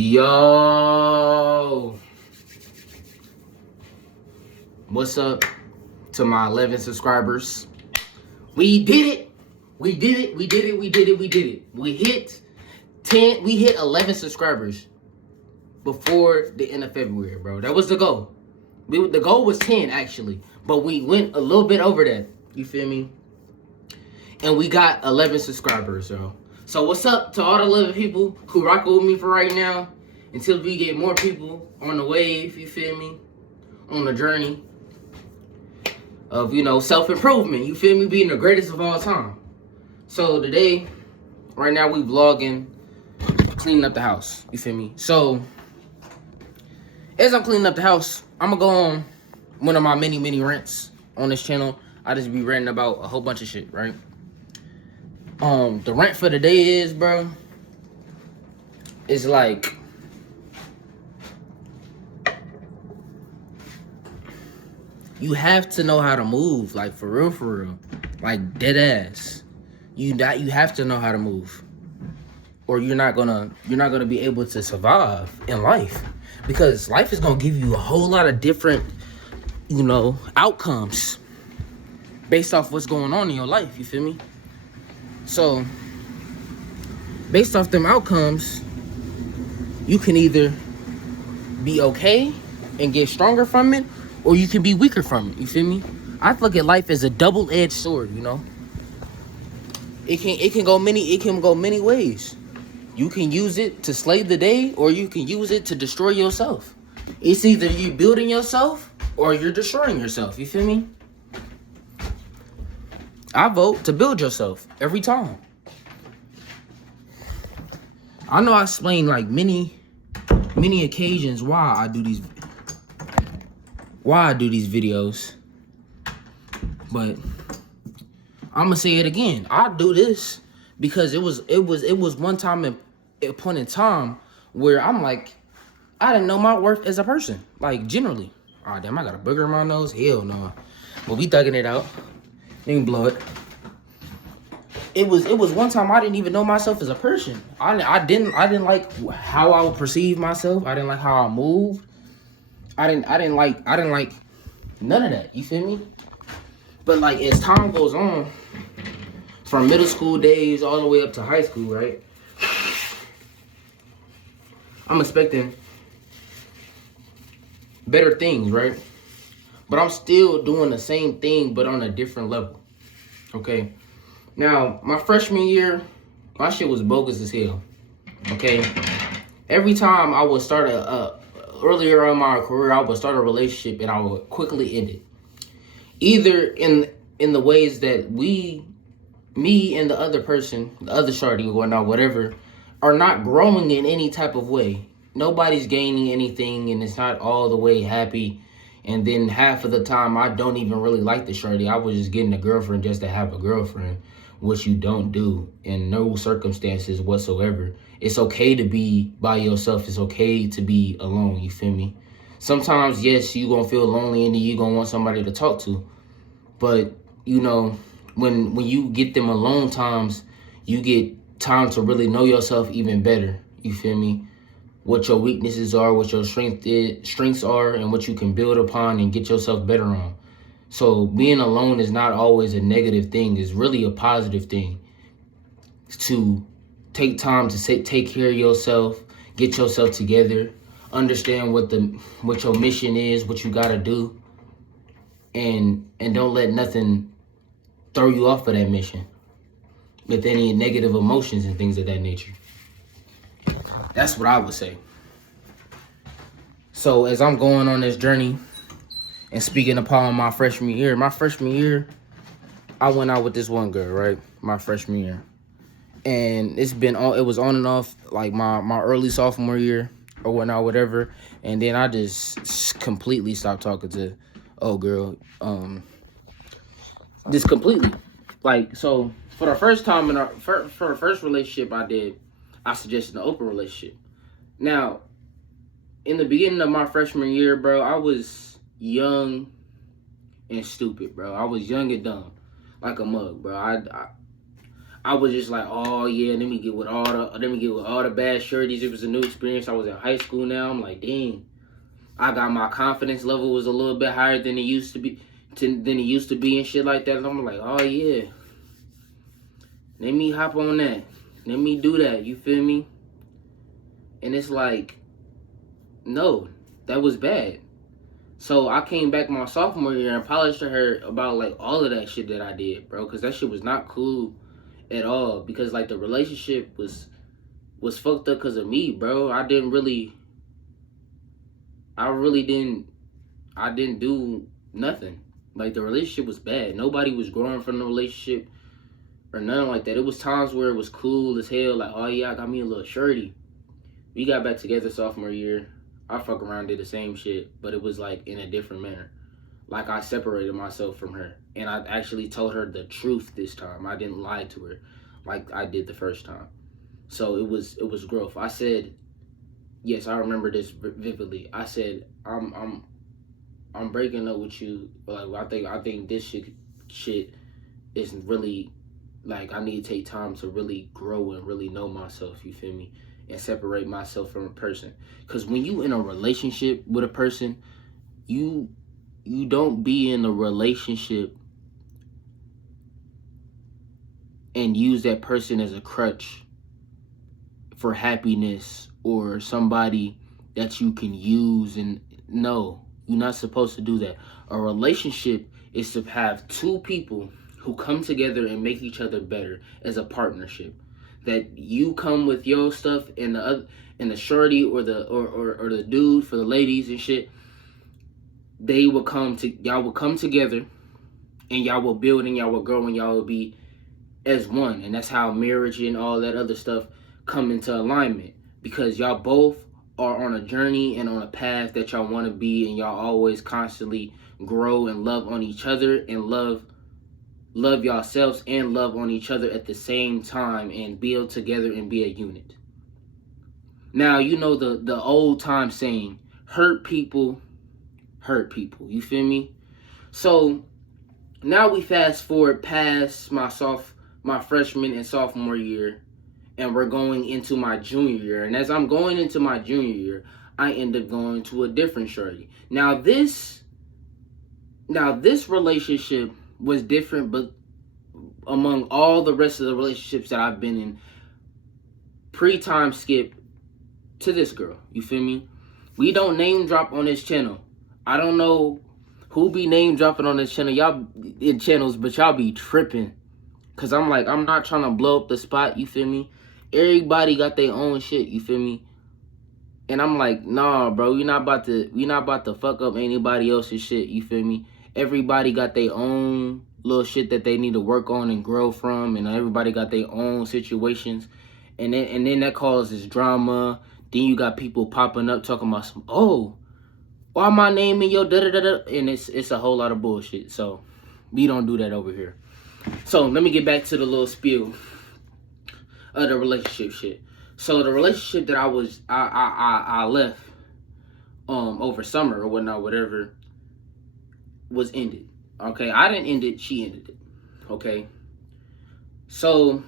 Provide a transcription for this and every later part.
Yo, what's up to my 11 subscribers? We did it. We hit 10, we hit 11 subscribers before the end of February, bro. That was the goal. The goal was 10 actually, but we went a little bit over that. You feel me? And we got 11 subscribers, yo. So what's up to all the 11 people who rocking with me for right now until we get more people on the wave, you feel me? On the journey of, self-improvement, you feel me? Being the greatest of all time. So today, right now we vlogging, cleaning up the house, you feel me? So, as I'm cleaning up the house, I'm gonna go on one of my many rants on this channel. I just be ranting about a whole bunch of shit, right? The rant for the day is, bro, is like, you have to know how to move, like for real, like dead ass. You have to know how to move, or you're not gonna be able to survive in life, because life is gonna give you a whole lot of different, outcomes based off what's going on in your life. You feel me? So, based off them outcomes, you can either be okay and get stronger from it, or you can be weaker from it. You feel me? I look at life as a double-edged sword. It can go many ways. You can use it to slay the day, or you can use it to destroy yourself. It's either you building yourself or you're destroying yourself. You feel me? I vote to build yourself every time. I know I explained like many occasions why I do these videos, but I'm gonna say it again. I do this because it was one time, a point in time where I'm like, I didn't know my worth as a person, like generally. Oh damn, I got a booger in my nose. Hell no. But we thugging it out. You can blow it. It was one time I didn't even know myself as a person. I didn't like how I would perceive myself. I didn't like how I moved. I didn't like none of that. You feel me? But like as time goes on, from middle school days all the way up to high school, right? I'm expecting better things, right? But I'm still doing the same thing, but on a different level. Okay? Now, my freshman year, my shit was bogus as hell. Okay? Every time I would start earlier in my career, I would start a relationship and I would quickly end it. Either in the ways that me and the other person, the other shorty or whatnot, whatever, are not growing in any type of way. Nobody's gaining anything, and it's not all the way happy. And then half of the time, I don't even really like the shorty. I was just getting a girlfriend just to have a girlfriend, which you don't do in no circumstances whatsoever. It's okay to be by yourself. It's okay to be alone, you feel me? Sometimes, yes, you're going to feel lonely and you're going to want somebody to talk to. But, when you get them alone times, you get time to really know yourself even better, you feel me? What your weaknesses are, what your strengths are, and what you can build upon and get yourself better on. So being alone is not always a negative thing. It's really a positive thing. To take time to take care of yourself, get yourself together, understand what your mission is, what you gotta do, and don't let nothing throw you off of that mission with any negative emotions and things of that nature. That's what I would say. So as I'm going on this journey and speaking upon my freshman year, I went out with this one girl, right? My freshman year. And it was on and off like my early sophomore year or whatnot, whatever. And then I just completely stopped talking to old girl. Just completely. Like, so for the first time for the first relationship I did, I suggested an open relationship. Now, in the beginning of my freshman year, bro, I was young and stupid, bro. I was young and dumb, like a mug, bro. I was just like, oh yeah, let me get with all the bad shorties. It was a new experience. I was in high school now. I'm like, dang, I got my confidence level was a little bit higher than it used to be, and shit like that. And I'm like, oh yeah, let me hop on that. Let me do that. You feel me? And it's like, no, that was bad. So I came back my sophomore year and apologized to her about like all of that shit that I did, bro, because that shit was not cool at all. Because like the relationship was fucked up because of me, bro. I didn't do nothing. Like the relationship was bad. Nobody was growing from the relationship or nothing like that. It was times where it was cool as hell. Like, oh yeah, I got me a little shorty. We got back together sophomore year. I fuck around, did the same shit, but it was like in a different manner. Like I separated myself from her, and I actually told her the truth this time. I didn't lie to her like I did the first time. So it was growth. I said, yes, I remember this vividly. I said, I'm breaking up with you. Like I think this shit is really, like, I need to take time to really grow and really know myself. You feel me? And separate myself from a person. Because when you in a relationship with a person, you don't be in a relationship and use that person as a crutch for happiness or somebody that you can use. And no, you're not supposed to do that. A relationship is to have two people who come together and make each other better as a partnership. That you come with your stuff and the shorty or the dude, for the ladies and shit, y'all will come together and y'all will build and y'all will grow and y'all will be as one. And that's how marriage and all that other stuff come into alignment, because y'all both are on a journey and on a path that y'all want to be, and y'all always constantly grow and love on each other and love yourselves and love on each other at the same time and build together and be a unit. Now, you know the old time saying, hurt people, you feel me? So now we fast forward past my freshman and sophomore year, and we're going into my junior year. And as I'm going into my junior year, I end up going to a different shorty. Now this relationship was different, but among all the rest of the relationships that I've been in, pre-time skip to this girl. You feel me? We don't name drop on this channel. I don't know who be name dropping on this channel. Y'all in channels, but y'all be tripping. Cause I'm not trying to blow up the spot, you feel me? Everybody got their own shit, you feel me? And I'm like, nah, bro, we not about to fuck up anybody else's shit, you feel me? Everybody got their own little shit that they need to work on and grow from, and everybody got their own situations. And then that causes drama. Then you got people popping up talking about some, oh, why my name in your da-da-da-da? And it's a whole lot of bullshit. So we don't do that over here. So let me get back to the little spiel of the relationship shit. So the relationship that I left over summer or whatnot, whatever, was ended. Okay, I didn't end it, she ended it. Okay. So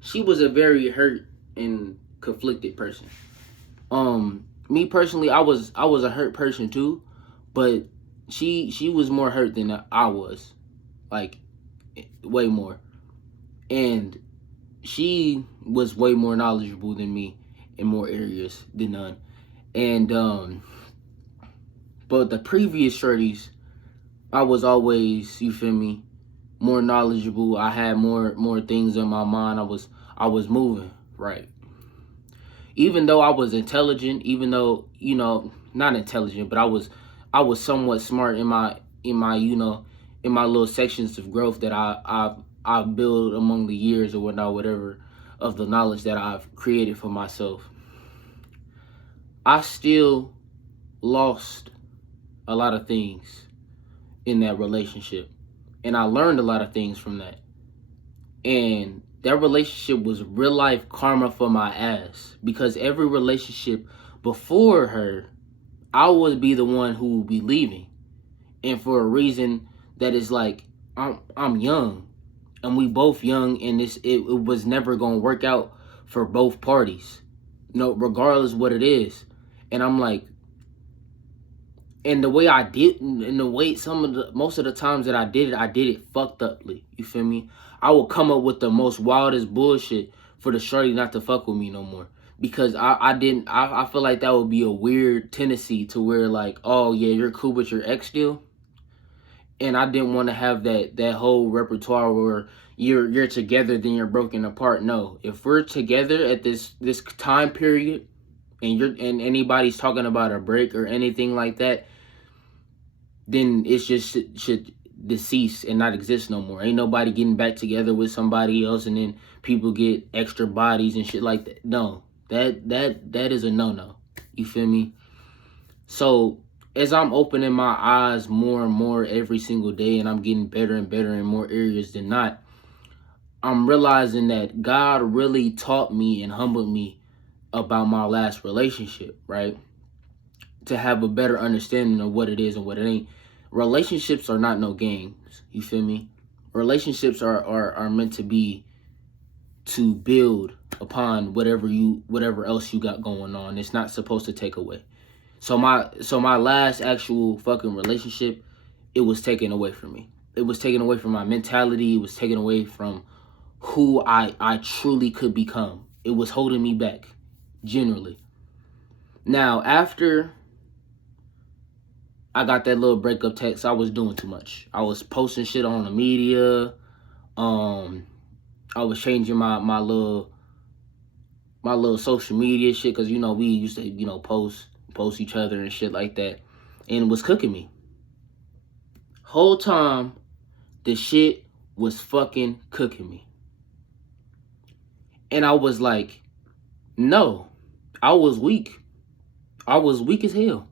she was a very hurt and conflicted person. Me personally, I was a hurt person too, but she was more hurt than I was. Like, way more. And she was way more knowledgeable than me in more areas than none. And but the previous shorties, I was always, you feel me, more knowledgeable. I had more things in my mind. I was moving, right? Even though I was intelligent, even though, you know, not intelligent, but I was somewhat smart in my in my little sections of growth that I built among the years or whatnot, whatever, of the knowledge that I've created for myself. I still lost a lot of things in that relationship. And I learned a lot of things from that. And that relationship was real life karma for my ass. Because every relationship before her, I would be the one who would be leaving. And for a reason that is like, I'm young. and we both young, and it was never gonna work out for both parties, regardless what it is. And I'm like, and the way I did, and the way most of the times that I did it fucked uply. You feel me? I would come up with the most wildest bullshit for the shorty not to fuck with me no more. Because I feel like that would be a weird tendency to where like, oh yeah, you're cool with your ex still. And I didn't want to have that whole repertoire where you're together then you're broken apart. No, if we're together at this time period, and anybody's talking about a break or anything like that, then it just should decease and not exist no more. Ain't nobody getting back together with somebody else and then people get extra bodies and shit like that. No, that is a no-no. You feel me? So as I'm opening my eyes more and more every single day, and I'm getting better and better in more areas than not, I'm realizing that God really taught me and humbled me about my last relationship, right? To have a better understanding of what it is and what it ain't. Relationships are not no games. You feel me? Relationships are meant to be to build upon whatever else you got going on. It's not supposed to take away. So my last actual fucking relationship, it was taken away from me. It was taken away from my mentality. It was taken away from who I truly could become. It was holding me back, generally. Now, after I got that little breakup text, I was doing too much. I was posting shit on the media. I was changing my little social media shit, because we used to post each other and shit like that, and it was cooking me. Whole time the shit was fucking cooking me, and I was like, no, I was weak. I was weak as hell.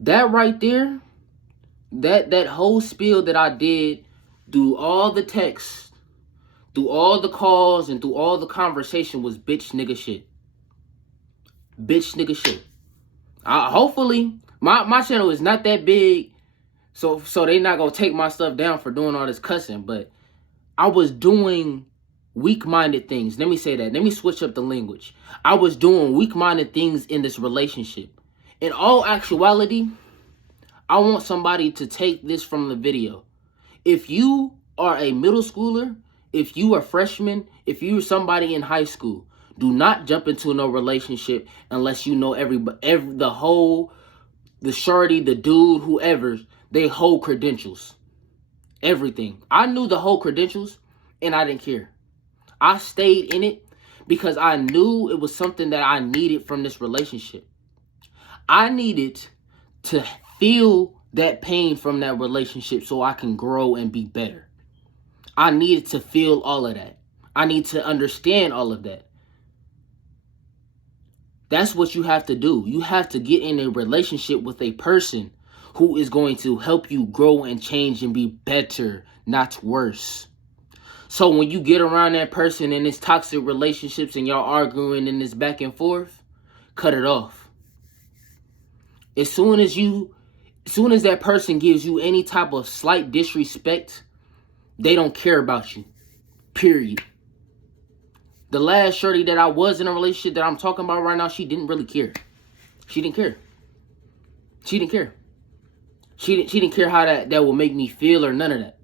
That right there, that whole spiel that I did through all the texts, through all the calls, and through all the conversation was bitch nigga shit. Bitch nigga shit. Hopefully, my channel is not that big, so they not gonna take my stuff down for doing all this cussing, but I was doing weak-minded things. Let me say that. Let me switch up the language. I was doing weak-minded things in this relationship. In all actuality, I want somebody to take this from the video. If you are a middle schooler, if you are a freshman, if you're somebody in high school, do not jump into no relationship unless you know the shorty, the dude, whoever, they whole credentials. Everything. I knew the whole credentials, and I didn't care. I stayed in it because I knew it was something that I needed from this relationship. I needed to feel that pain from that relationship so I can grow and be better. I needed to feel all of that. I need to understand all of that. That's what you have to do. You have to get in a relationship with a person who is going to help you grow and change and be better, not worse. So when you get around that person in this toxic relationships and y'all arguing in this back and forth, cut it off. As soon as that person gives you any type of slight disrespect, they don't care about you. Period. The last shorty that I was in a relationship that I'm talking about right now, she didn't really care. She didn't care. She didn't care. She didn't care how that would make me feel or none of that,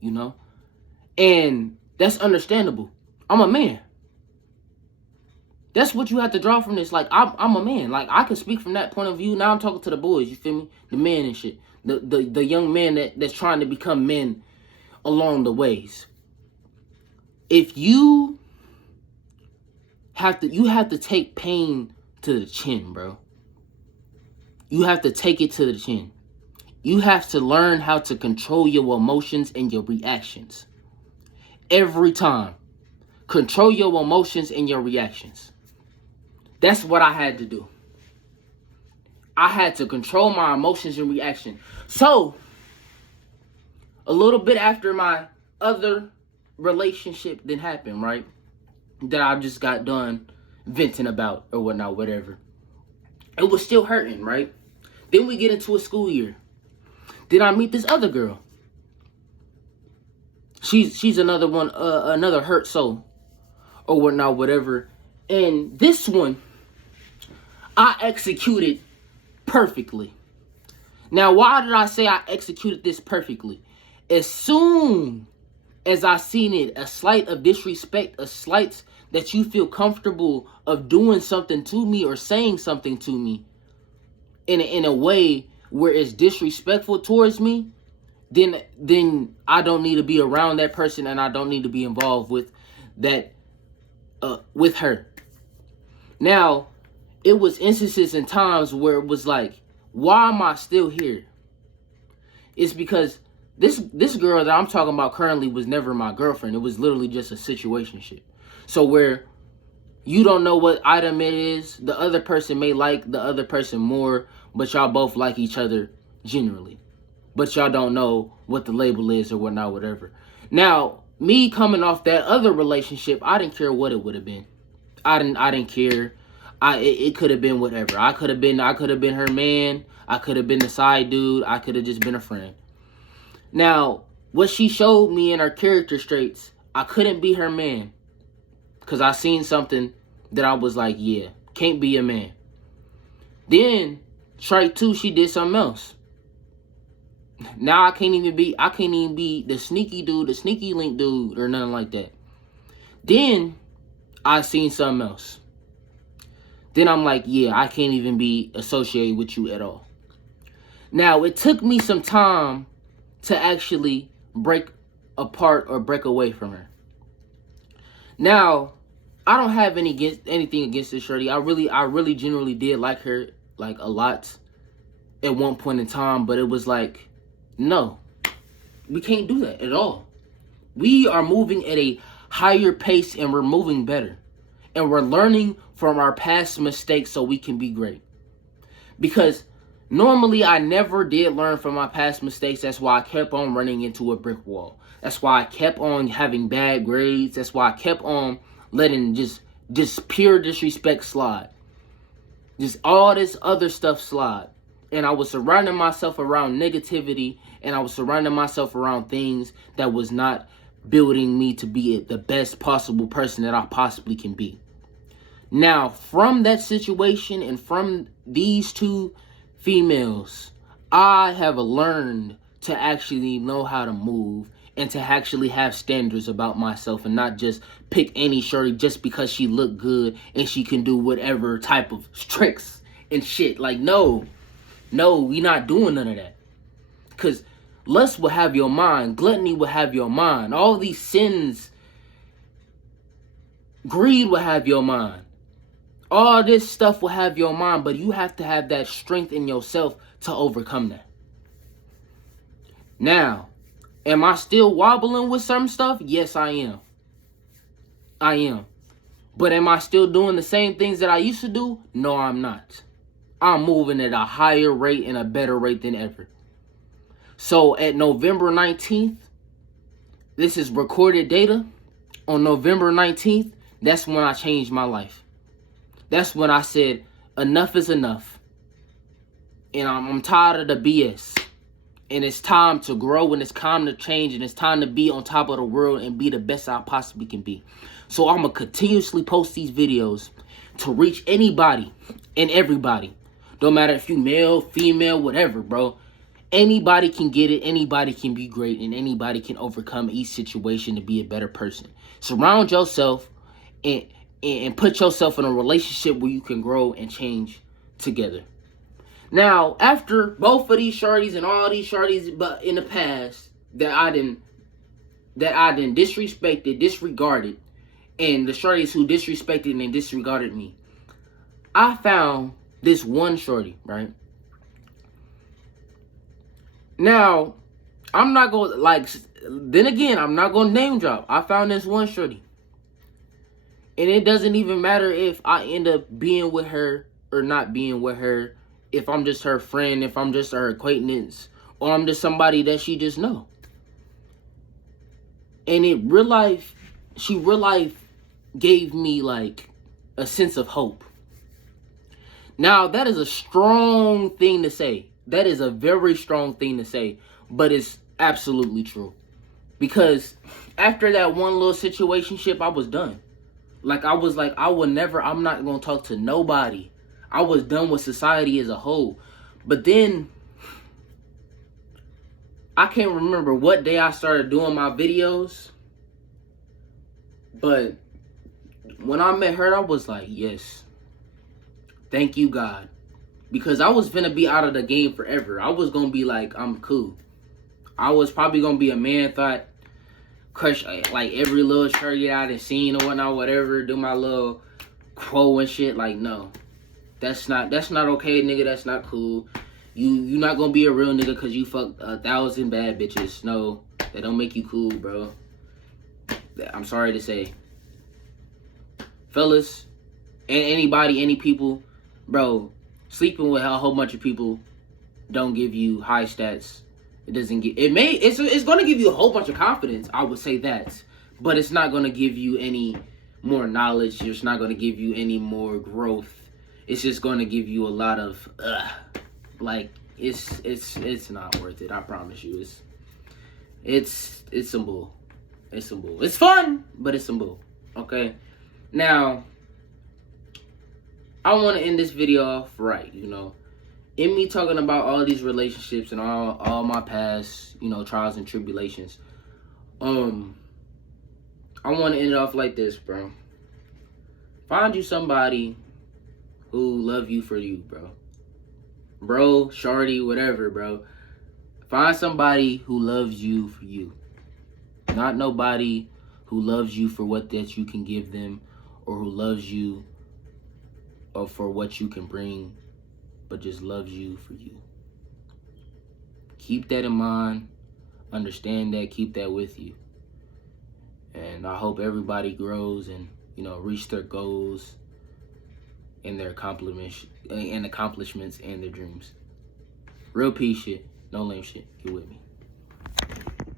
And that's understandable. I'm a man. That's what you have to draw from this. Like, I'm a man. Like, I can speak from that point of view. Now I'm talking to the boys, you feel me? The men and shit. The young men that's trying to become men along the ways. If you have to take pain to the chin, bro. You have to take it to the chin. You have to learn how to control your emotions and your reactions. Every time. Control your emotions and your reactions. That's what I had to do. I had to control my emotions and reaction. So, a little bit after my other relationship that happened, right? That I just got done venting about or whatnot, whatever. It was still hurting, right? Then we get into a school year. Then I meet this other girl. She's another one, another hurt soul or whatnot, whatever. And this one, I executed perfectly. Now, why did I say I executed this perfectly? As soon as I seen it, a slight of disrespect, a slight that you feel comfortable of doing something to me or saying something to me in a way where it's disrespectful towards me, then I don't need to be around that person, and I don't need to be involved with that, with her. Now, it was instances and times where it was like, why am I still here? It's because this girl that I'm talking about currently was never my girlfriend. It was literally just a situationship. So where you don't know what item it is, the other person may like the other person more, but y'all both like each other generally. But y'all don't know what the label is or whatnot, whatever. Now, me coming off that other relationship, I didn't care what it would have been. I didn't care. It could have been whatever. I could have been her man. I could have been the side dude. I could have just been a friend. Now, what she showed me in her character traits, I couldn't be her man. Because I seen something that I was like, yeah, can't be a man. Then, trait 2, she did something else. Now I can't even be the sneaky dude, the sneaky link dude, or nothing like that. Then, I seen something else. Then I'm like, yeah, I can't even be associated with you at all. Now, it took me some time to actually break apart or break away from her. Now, I don't have anything against this shorty. I really genuinely did like her, like, a lot at one point in time, but it was like, no, we can't do that at all. We are moving at a higher pace, and we're moving better. And we're learning from our past mistakes so we can be great. Because normally I never did learn from my past mistakes. That's why I kept on running into a brick wall. That's why I kept on having bad grades. That's why I kept on letting just pure disrespect slide. Just all this other stuff slide. And I was surrounding myself around negativity, and I was surrounding myself around things that was not building me to be the best possible person that I possibly can be. Now, from that situation and from these two females, I have learned to actually know how to move and to actually have standards about myself and not just pick any shorty just because she look good and she can do whatever type of tricks and shit. Like, no, we not doing none of that. Because lust will have your mind. Gluttony will have your mind. All these sins, greed will have your mind. All this stuff will have your mind, but you have to have that strength in yourself to overcome that. Now, am I still wobbling with some stuff? Yes, I am. I am. But am I still doing the same things that I used to do? No, I'm not. I'm moving at a higher rate and a better rate than ever. So at November 19th, this is recorded data. On November 19th, that's when I changed my life. That's when I said, enough is enough. And I'm tired of the BS. And it's time to grow, and it's time to change, and it's time to be on top of the world and be the best I possibly can be. So I'm going to continuously post these videos to reach anybody and everybody. Don't matter if you male, female, whatever, bro. Anybody can get it. Anybody can be great. And anybody can overcome each situation to be a better person. Surround yourself and put yourself in a relationship where you can grow and change together. Now, after both of these shorties and all these shorties but in the past that I didn't disrespected, disregarded, and the shorties who disrespected and disregarded me, I found this one shorty, right? Now, I'm not going I'm not going to name drop. I found this one shorty. And it doesn't even matter if I end up being with her or not being with her, if I'm just her friend, if I'm just her acquaintance, or I'm just somebody that she just know. And she real life gave me like a sense of hope. Now, that is a strong thing to say. That is a very strong thing to say, but it's absolutely true. Because after that one little situationship, I was done. Like, I was like, I'm not going to talk to nobody. I was done with society as a whole. But then, I can't remember what day I started doing my videos. But when I met her, I was like, yes. Thank you, God. Because I was finna be out of the game forever. I was going to be like, I'm cool. I was probably going to be a man, thought, crush like every little shorty I done seen or whatnot, whatever, do my little quote and shit. Like, no. That's not okay, nigga. That's not cool. You not gonna be a real nigga because you fucked 1,000 bad bitches. No, that don't make you cool, bro. I'm sorry to say. Fellas, and anybody, any people, bro, sleeping with a whole bunch of people don't give you high stats. It doesn't get, it's gonna give you a whole bunch of confidence, I would say that. But it's not gonna give you any more knowledge. It's not gonna give you any more growth. It's just gonna give you a lot of, like, it's not worth it. I promise you. It's some bull. It's some bull. It's fun, but it's some bull. Okay? Now, I want to end this video off right, you know. In me talking about all these relationships and all my past, you know, trials and tribulations, I want to end it off like this, bro. Find you somebody who love you for you, bro. Bro, shorty, whatever, bro. Find somebody who loves you for you. Not nobody who loves you for what that you can give them, or who loves you or for what you can bring, but just loves you for you. Keep that in mind. Understand that. Keep that with you. And I hope everybody grows and, you know, reach their goals and their accomplishments and their dreams. Real peace shit. No lame shit. You with me?